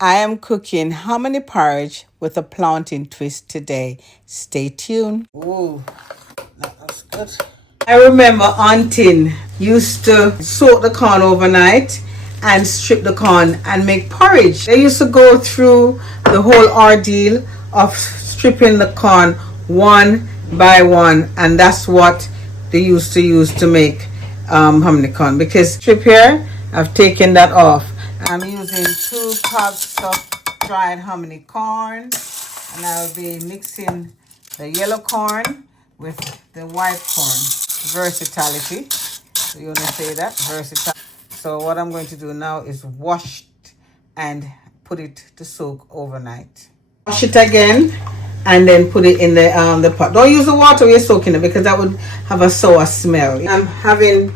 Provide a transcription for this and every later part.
I am cooking hominy porridge with a plantain twist today. Stay tuned. Ooh, that's good. I remember Auntie used to soak the corn overnight and strip the corn and make porridge. They used to go through the whole ordeal of stripping the corn one by one, and that's what they used to use to make hominy corn. Because strip here, I've taken that off. I'm using 2 cups of dried hominy corn, and I'll be mixing the yellow corn with the white corn. Versatility. So you want to say that? Versatile. So what I'm going to do now is wash it and put it to soak overnight. Wash it again and then put it in the pot. Don't use the water when you're soaking it because that would have a sour smell. I'm having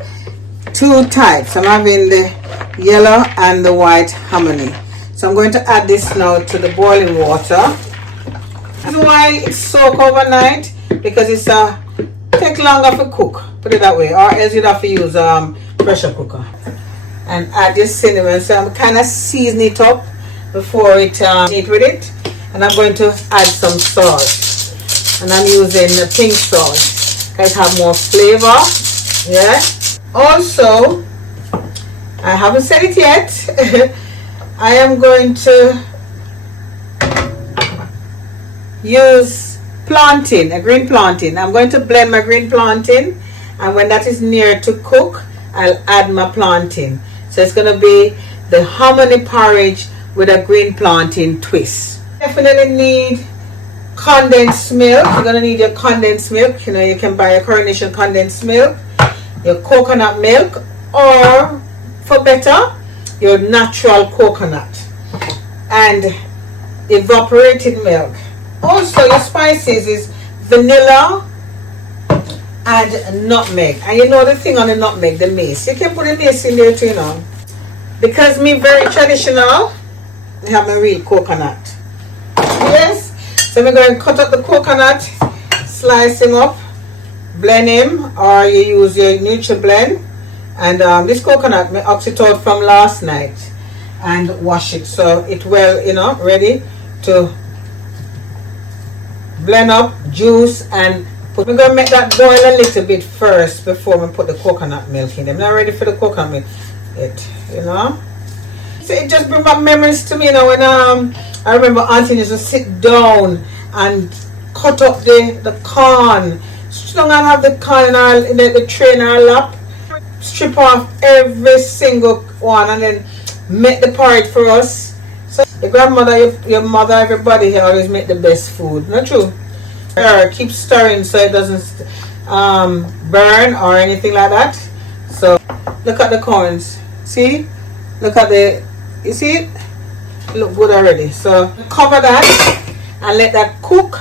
2 types. I'm having the yellow and the white hominy. So I'm going to add this now to the boiling water. And why it's soak overnight? Because it's take longer to cook. Put it that way, or else you'd have to use pressure cooker. And add this cinnamon. So I'm kind of season it up before it eat with it. And I'm going to add some salt. And I'm using the pink salt because it have more flavor. Yeah. Also, I haven't said it yet. I am going to use plantain, a green plantain. I'm going to blend my green plantain, and when that is near to cook, I'll add my plantain. So it's going to be the hominy porridge with a green plantain twist. Definitely need condensed milk. You're going to need your condensed milk. You know, you can buy a Coronation condensed milk, your coconut milk, or for better, your natural coconut, and evaporated milk. Also, your spices is vanilla and nutmeg. And you know the thing on the nutmeg, the mace. You can put the mace in there too, you know. Because me very traditional, I have my real coconut. Yes. So I'm going to cut up the coconut, slice him up, blend him, or you use your NutriBlend. And this coconut, I ox it out from last night and wash it so it well, you know, ready to blend up, juice, and put. We're going to make that boil a little bit first before we put the coconut milk in. I'm not ready for the coconut milk yet, you know. So it just brings back memories to me, you know, when I remember Auntie used to sit down and cut up the corn. Sit down and have the corn in the tray in her lap. Strip off every single one and then make the porridge for us. So your grandmother, your mother, everybody here always make the best food. Not true? Keep stirring so it doesn't burn or anything like that. So look at the corns. See? Look at you see it? Look good already. So cover that and let that cook.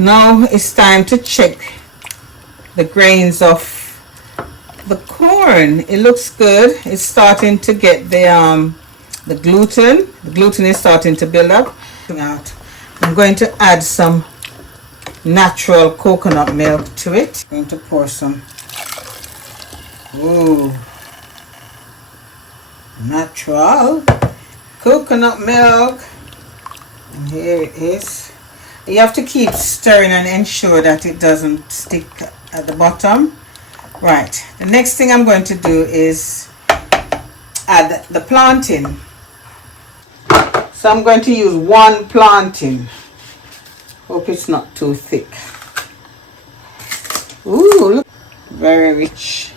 Now it's time to check the grains of the corn. It looks good. It's starting to get the gluten. The gluten is starting to build up. I'm going to add some natural coconut milk to it. I'm going to pour some. Ooh, natural coconut milk. And here it is. You have to keep stirring and ensure that it doesn't stick at the bottom. Right, the next thing I'm going to do is add the plantain. So I'm going to use 1 plantain. Hope it's not too thick. Ooh, look, very rich.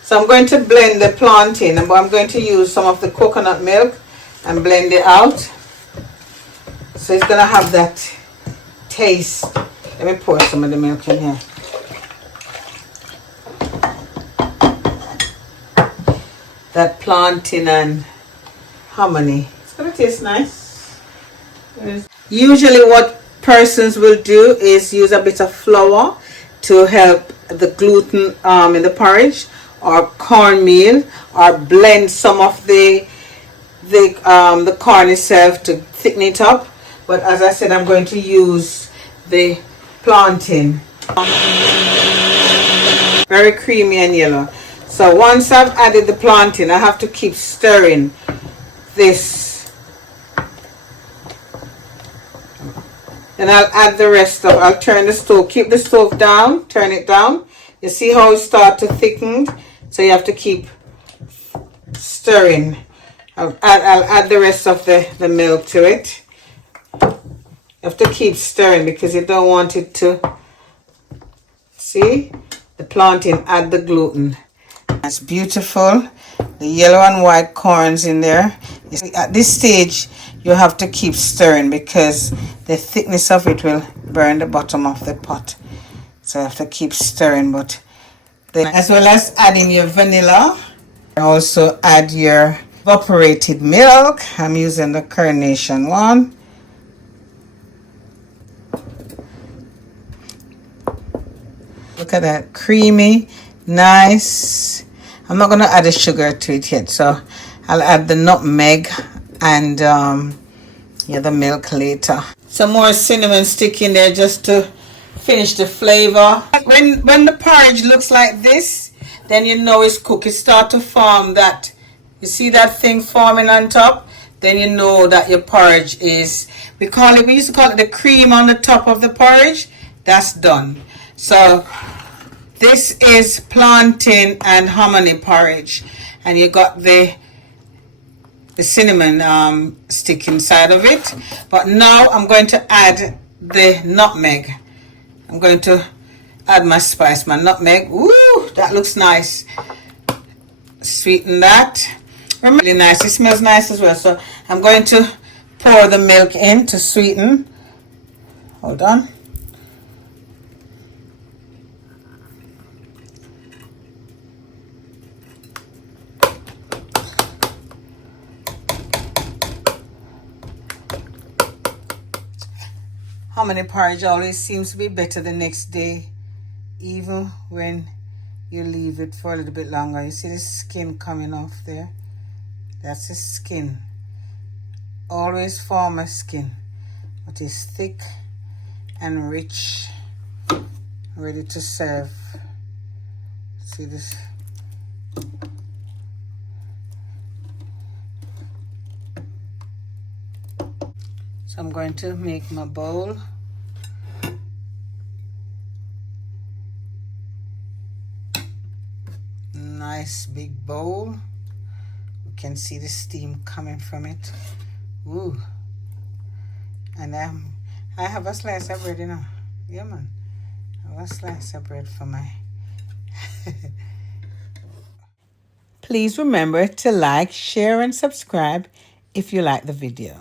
So I'm going to blend the plantain, but I'm going to use some of the coconut milk and blend it out. So it's going to have that taste. Let me pour some of the milk in here. That plantain and hominy. It's going to taste nice. Usually what persons will do is use a bit of flour to help the gluten in the porridge, or cornmeal, or blend some of the corn itself to thicken it up. But as I said, I'm going to use the plantain. Very creamy and yellow. So once I've added the plantain, I have to keep stirring this. Then I'll add the rest of, I'll turn the stove, keep the stove down, turn it down. You see how it starts to thicken? So you have to keep stirring. I'll add the rest of the milk to it. You have to keep stirring because you don't want it to, see? The plantain add the gluten. That's beautiful. The yellow and white corns in there. You see, at this stage, you have to keep stirring because the thickness of it will burn the bottom of the pot. So you have to keep stirring. But then, as well as adding your vanilla, also add your evaporated milk. I'm using the Carnation one. Look at that, creamy, nice. I'm not going to add the sugar to it yet, so I'll add the nutmeg and the milk later. Some more cinnamon stick in there just to finish the flavor. When the porridge looks like this, then you know it's cooked. It starts to form that, you see that thing forming on top? Then you know that your porridge is, we used to call it the cream on the top of the porridge. That's done. So this is plantain and hominy porridge, and you got the cinnamon stick inside of it. But now I'm going to add the nutmeg. I'm going to add my spice, my nutmeg. Ooh, that looks nice. Sweeten that. Really nice. It smells nice as well. So I'm going to pour the milk in to sweeten. Hold on. Hominy porridge always seems to be better the next day, even when you leave it for a little bit longer. You see the skin coming off there? That's the skin. Always form a skin, but it's thick and rich, ready to serve. See this? So I'm going to make my bowl. Nice big bowl. You can see the steam coming from it. Ooh. And I have a slice of bread, you know. Yeah, man. I have a slice of bread for my... Please remember to like, share, and subscribe if you like the video.